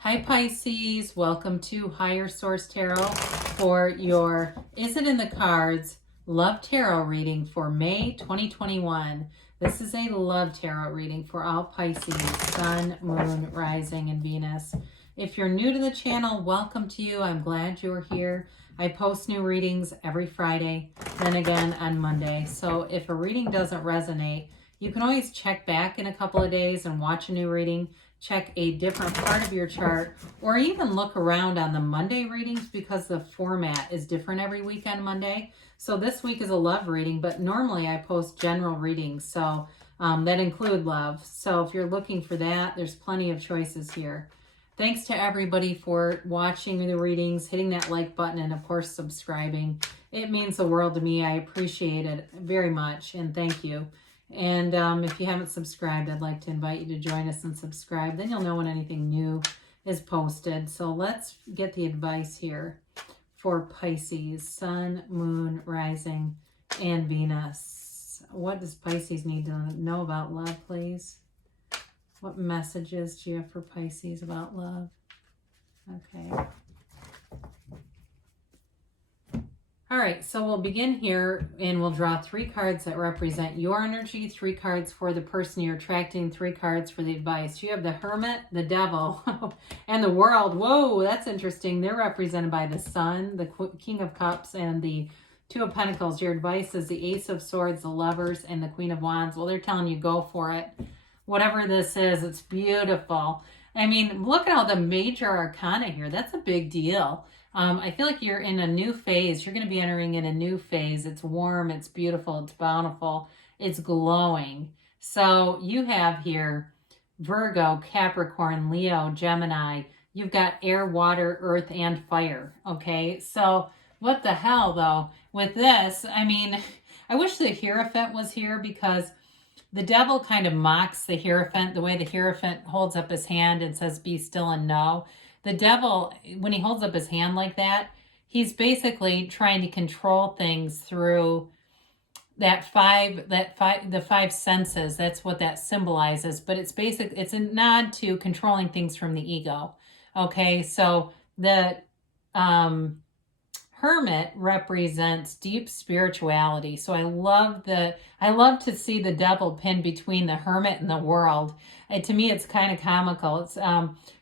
Hi Pisces, welcome to Higher Source Tarot for your Is It in the Cards Love Tarot reading for May 2021. This is a love tarot reading for all Pisces, Sun, Moon, Rising, and Venus. If you're new to the channel, welcome to you. I'm glad you're here. I post new readings every Friday, then again on Monday. So if a reading doesn't resonate, you can always check back in a couple of days and watch a new reading. Check a different part of your chart, or even look around on the Monday readings because the format is different every week on Monday. So this week is a love reading, but normally I post general readings, so that include love. So if you're looking for that, there's plenty of choices here. Thanks to everybody for watching the readings, hitting that like button, and of course subscribing. It means the world to me. I appreciate it very much, and thank you. And if you haven't subscribed, I'd like to invite you to join us and subscribe. Then you'll know when anything new is posted. So let's get the advice here for Pisces, Sun, Moon, Rising, and Venus. What does Pisces need to know about love, please? What messages do you have for Pisces about love? Okay. All right, so we'll begin here and we'll draw 3 cards that represent your energy, 3 cards for the person you're attracting, 3 cards for the advice. You have the Hermit, the Devil, and the World. Whoa, that's interesting. They're represented by the Sun, the King of Cups, and the Two of Pentacles. Your advice is the Ace of Swords, the Lovers, and the Queen of Wands. Well, they're telling you go for it. Whatever this is, it's beautiful. I mean, look at all the major arcana here. That's a big deal. I feel like you're in a new phase. You're going to be entering in a new phase. It's warm, it's beautiful, it's bountiful, it's glowing. So you have here Virgo, Capricorn, Leo, Gemini. You've got air, water, earth, and fire. Okay, so what the hell, though, with this? I mean, I wish the Hierophant was here because the devil kind of mocks the Hierophant, the way the Hierophant holds up his hand and says, be still and know. The devil, when he holds up his hand like that, he's basically trying to control things through the 5 senses. That's what that symbolizes. But it's it's a nod to controlling things from the ego. Okay, so the Hermit represents deep spirituality. So I love to see the devil pinned between the Hermit and the World. And to me, it's kind of comical. It's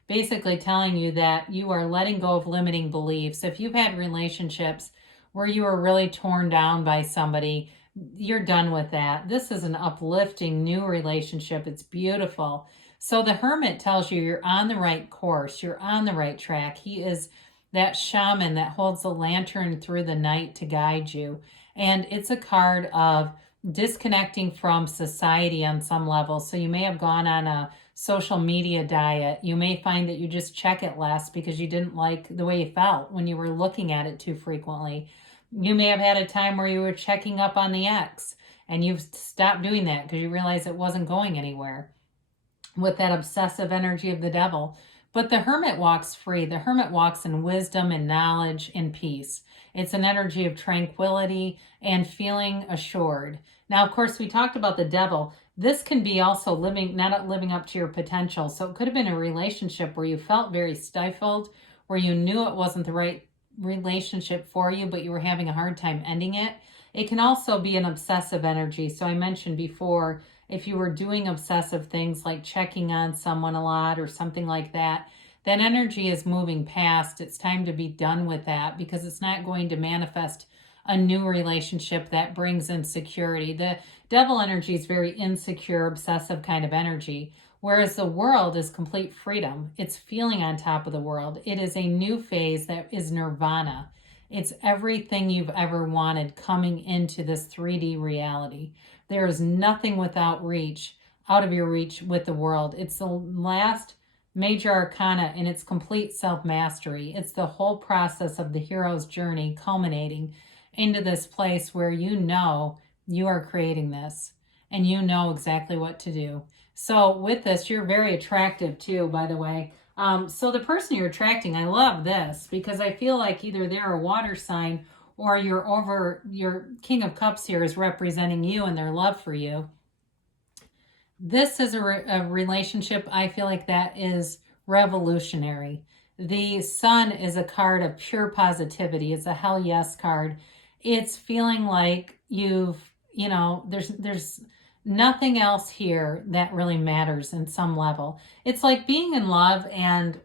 basically telling you that you are letting go of limiting beliefs. If you've had relationships where you were really torn down by somebody, you're done with that. This is an uplifting new relationship. It's beautiful. So the Hermit tells you you're on the right course. You're on the right track. He is that shaman that holds the lantern through the night to guide you. And it's a card of disconnecting from society on some level. So you may have gone on a social media diet. You may find that you just check it less because you didn't like the way you felt when you were looking at it too frequently. You may have had a time where you were checking up on the ex and you've stopped doing that because you realized it wasn't going anywhere with that obsessive energy of the devil. But the Hermit walks free. The Hermit walks in wisdom and knowledge and peace. It's an energy of tranquility and feeling assured. Now, of course, we talked about the devil. This can be also not living up to your potential. So it could have been a relationship where you felt very stifled, where you knew it wasn't the right relationship for you, but you were having a hard time ending it. It can also be an obsessive energy. So I mentioned before, if you were doing obsessive things like checking on someone a lot or something like that, that energy is moving past. It's time to be done with that because it's not going to manifest a new relationship that brings in security. The devil energy is very insecure, obsessive kind of energy, whereas the World is complete freedom. It's feeling on top of the world. It is a new phase that is nirvana. It's everything you've ever wanted coming into this 3D reality. There is nothing out of your reach with the World. It's the last major arcana in its complete self-mastery. It's the whole process of the hero's journey culminating into this place where you know you are creating this and you know exactly what to do. So with this, you're very attractive too, by the way. So the person you're attracting, I love this because I feel like either they're a water sign or your King of Cups here is representing you and their love for you. This is a relationship I feel like that is revolutionary. The Sun is a card of pure positivity. It's a hell yes card. It's feeling like there's nothing else here that really matters in some level. It's like being in love and,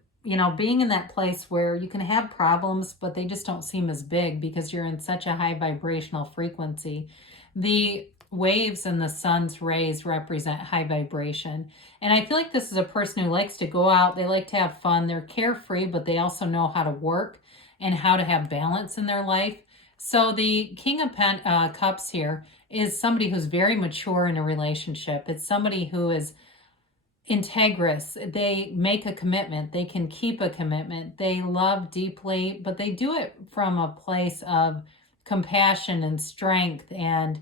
being in that place where you can have problems, but they just don't seem as big because you're in such a high vibrational frequency. The waves in the sun's rays represent high vibration. And I feel like this is a person who likes to go out. They like to have fun. They're carefree, but they also know how to work and how to have balance in their life. So the King of Cups here is somebody who's very mature in a relationship. It's somebody who is integrous. They make a commitment. They can keep a commitment. They love deeply, but they do it from a place of compassion and strength. And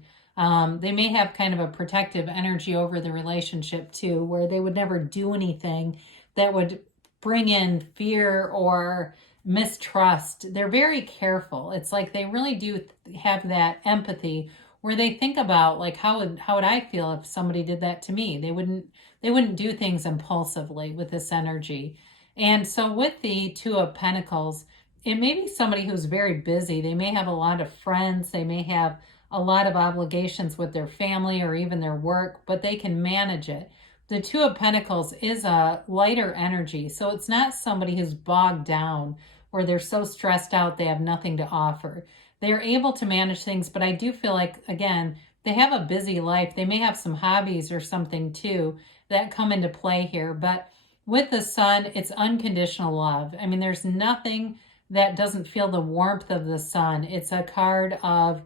they may have kind of a protective energy over the relationship too, where they would never do anything that would bring in fear or mistrust. They're very careful. It's like they really do have that empathy where they think about, like, how would I feel if somebody did that to me? They wouldn't do things impulsively with this energy. And so with the Two of Pentacles, it may be somebody who's very busy. They may have a lot of friends. They may have a lot of obligations with their family or even their work, but they can manage it. The Two of Pentacles is a lighter energy. So it's not somebody who's bogged down or they're so stressed out they have nothing to offer. They're able to manage things, but I do feel like, again, they have a busy life. They may have some hobbies or something too that come into play here. But with the Sun, it's unconditional love. I mean, there's nothing that doesn't feel the warmth of the sun. It's a card of,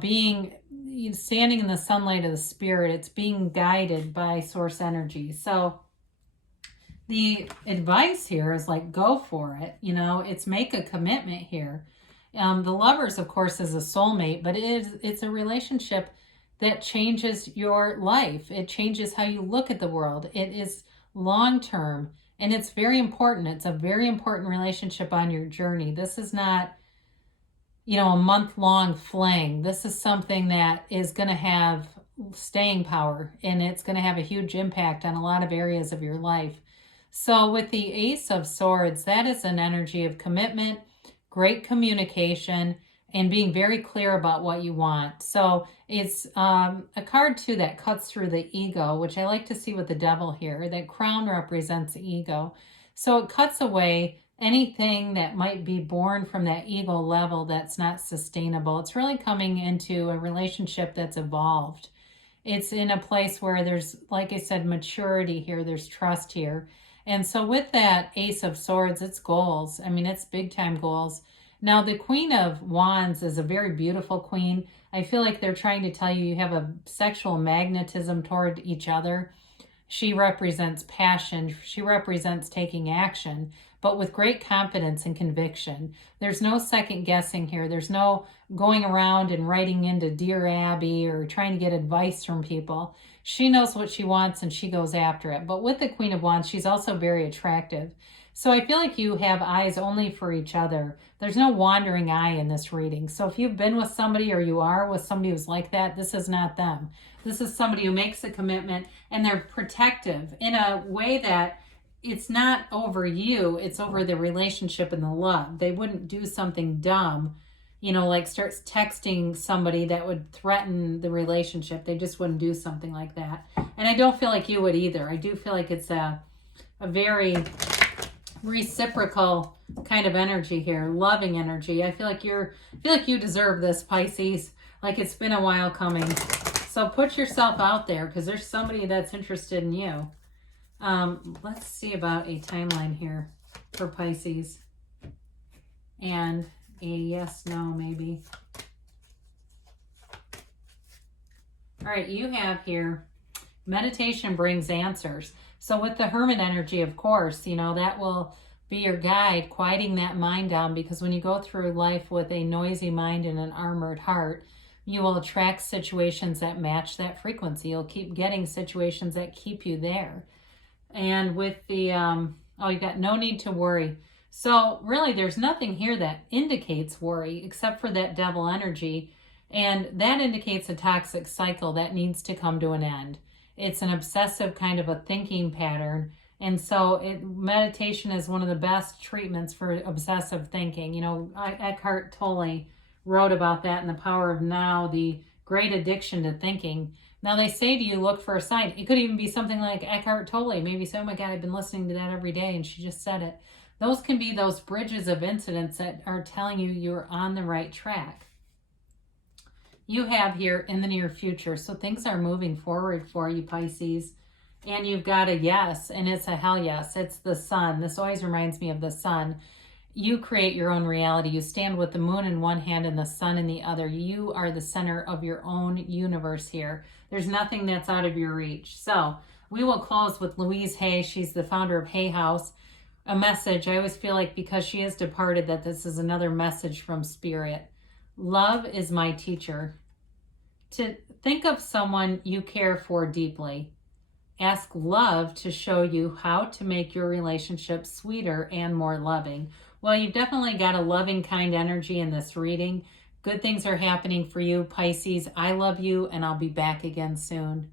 being standing in the sunlight of the spirit. It's being guided by source energy. So the advice here is like, go for it. It's make a commitment here. The Lovers, of course, is a soulmate, but it's a relationship that changes your life. It changes how you look at the world. It is long-term, and it's very important. It's a very important relationship on your journey. This is not, a month-long fling. This is something that is going to have staying power, and it's going to have a huge impact on a lot of areas of your life. So with the Ace of Swords, that is an energy of commitment, great communication, and being very clear about what you want. So it's a card too that cuts through the ego, which I like to see with the Devil here. That crown represents the ego. So it cuts away anything that might be born from that ego level that's not sustainable. It's really coming into a relationship that's evolved. It's in a place where there's, like I said, maturity here. There's trust here. And so with that Ace of Swords, it's goals. I mean, it's big time goals. Now, the Queen of Wands is a very beautiful queen. I feel like they're trying to tell you have a sexual magnetism toward each other. She represents passion. She represents taking action, but with great confidence and conviction. There's no second guessing here. There's no going around and writing into Dear Abby or trying to get advice from people. She knows what she wants and she goes after it. But with the Queen of Wands, she's also very attractive. So I feel like you have eyes only for each other. There's no wandering eye in this reading. So if you've been with somebody or you are with somebody who's like that, this is not them. This is somebody who makes a commitment and they're protective in a way that it's not over you, it's over the relationship and the love. They wouldn't do something dumb, like starts texting somebody that would threaten the relationship. They just wouldn't do something like that. And I don't feel like you would either. I do feel like it's a very reciprocal kind of energy here, loving energy. I feel like you deserve this, Pisces. Like it's been a while coming. So put yourself out there because there's somebody that's interested in you. Let's see about a timeline here for Pisces. And a yes, no, maybe. All right, you have here, meditation brings answers. So with the Hermit energy, of course, that will be your guide, quieting that mind down, because when you go through life with a noisy mind and an armored heart, you will attract situations that match that frequency. You'll keep getting situations that keep you there. And with the, you got no need to worry. So really, there's nothing here that indicates worry except for that Devil energy. And that indicates a toxic cycle that needs to come to an end. It's an obsessive kind of a thinking pattern. And so meditation is one of the best treatments for obsessive thinking. Eckhart Tolle wrote about that in The Power of Now, the great addiction to thinking. Now they say to you, look for a sign. It could even be something like Eckhart Tolle. Maybe say, oh my God, I've been listening to that every day and she just said it. Those can be those bridges of incidents that are telling you you're on the right track. You have here in the near future. So things are moving forward for you, Pisces. And you've got a yes, and it's a hell yes. It's the sun. This always reminds me of the sun. You create your own reality. You stand with the moon in one hand and the sun in the other. You are the center of your own universe here. There's nothing that's out of your reach. So we will close with Louise Hay. She's the founder of Hay House. A message. I always feel like because she has departed that this is another message from Spirit. Love is my teacher. To think of someone you care for deeply. Ask love to show you how to make your relationship sweeter and more loving. Well, you've definitely got a loving, kind energy in this reading. Good things are happening for you, Pisces. I love you, and I'll be back again soon.